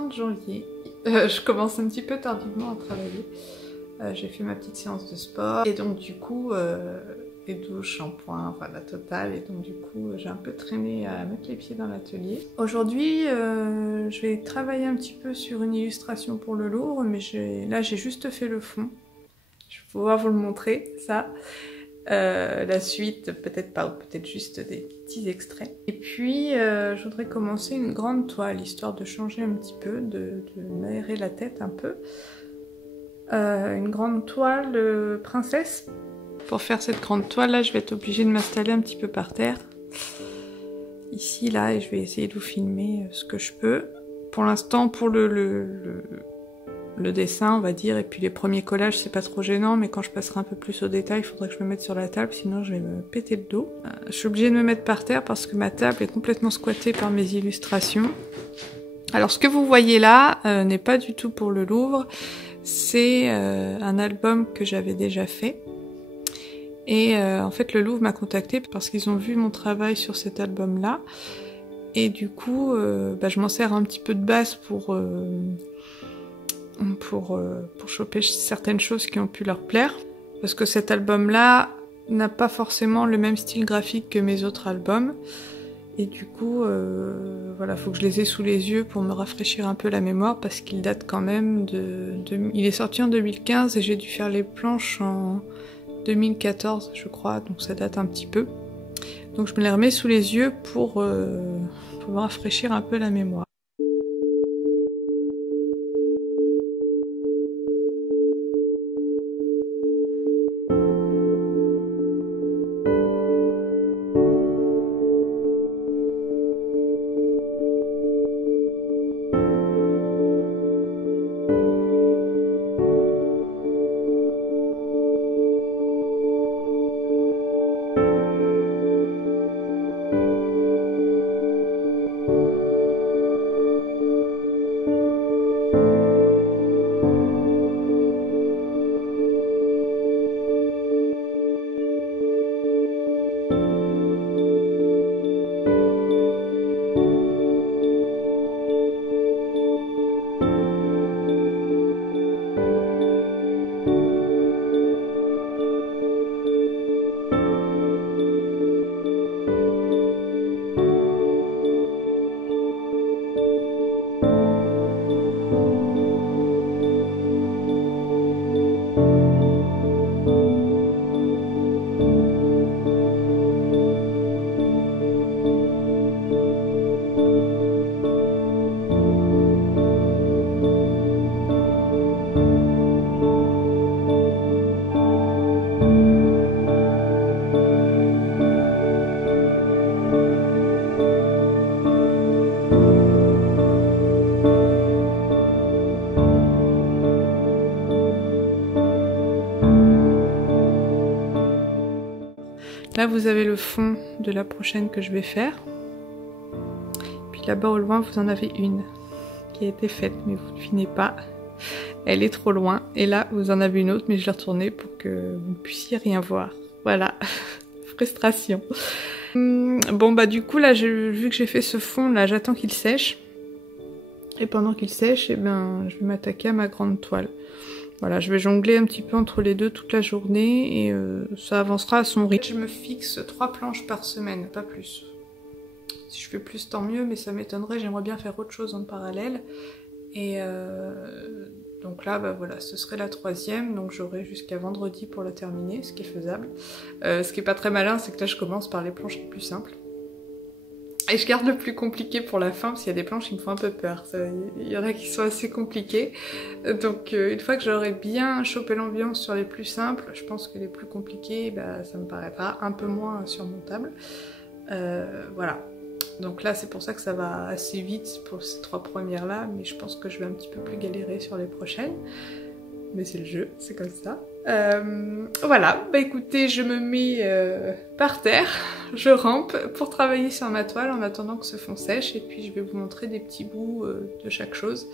30 janvier. Je commence un petit peu tardivement à travailler. J'ai fait ma petite séance de sport et donc du coup, les douches, shampoing, enfin la totale. Et donc du coup, j'ai un peu traîné à mettre les pieds dans l'atelier. Aujourd'hui, je vais travailler un petit peu sur une illustration pour le Louvre, mais là j'ai juste fait le fond. Je vais pouvoir vous le montrer, ça. La suite, peut-être pas, ou peut-être juste des petits extraits. Et puis, je voudrais commencer une grande toile, histoire de changer un petit peu, de m'aérer la tête un peu. Une grande toile princesse. Pour faire cette grande toile, là, je vais être obligée de m'installer un petit peu par terre. Ici, là, et je vais essayer de vous filmer ce que je peux. Pour l'instant, pour le dessin, on va dire, et puis les premiers collages, c'est pas trop gênant, mais quand je passerai un peu plus au détail, il faudrait que je me mette sur la table, sinon je vais me péter le dos. Je suis obligée de me mettre par terre parce que ma table est complètement squattée par mes illustrations. Alors ce que vous voyez là n'est pas du tout pour le Louvre, c'est un album que j'avais déjà fait. Et en fait le Louvre m'a contactée parce qu'ils ont vu mon travail sur cet album-là. Et du coup, je m'en sers un petit peu de base pour choper certaines choses qui ont pu leur plaire. Parce que cet album-là n'a pas forcément le même style graphique que mes autres albums. Et du coup, voilà, faut que je les ai sous les yeux pour me rafraîchir un peu la mémoire parce qu'il date quand même il est sorti en 2015 et j'ai dû faire les planches en 2014, je crois, donc ça date un petit peu. Donc je me les remets sous les yeux pour me rafraîchir un peu la mémoire. Là, vous avez le fond de la prochaine que je vais faire. Puis là-bas au loin, vous en avez une qui a été faite, mais vous ne devinez pas. Elle est trop loin. Et là, vous en avez une autre, mais je l'ai retournée pour que vous ne puissiez rien voir. Voilà, frustration. Bon, du coup, là, vu que j'ai fait ce fond, là, j'attends qu'il sèche. Et pendant qu'il sèche, je vais m'attaquer à ma grande toile. Voilà, je vais jongler un petit peu entre les deux toute la journée et ça avancera à son rythme. Je me fixe 3 planches par semaine, pas plus. Si je fais plus, tant mieux, mais ça m'étonnerait, j'aimerais bien faire autre chose en parallèle. Et donc là, voilà, ce serait la 3e, donc j'aurai jusqu'à vendredi pour la terminer, ce qui est faisable. Ce qui est pas très malin, c'est que là, je commence par les planches les plus simples. Et je garde le plus compliqué pour la fin, parce qu'il y a des planches qui me font un peu peur. Il y en a qui sont assez compliquées. Donc une fois que j'aurai bien chopé l'ambiance sur les plus simples, je pense que les plus compliqués, ça me paraîtra un peu moins surmontable. Voilà. Donc là, c'est pour ça que ça va assez vite pour ces 3 premières-là, mais je pense que je vais un petit peu plus galérer sur les prochaines. Mais c'est le jeu, c'est comme ça. Voilà, écoutez, je me mets par terre, je rampe pour travailler sur ma toile en attendant que ce fond sèche et puis je vais vous montrer des petits bouts de chaque chose.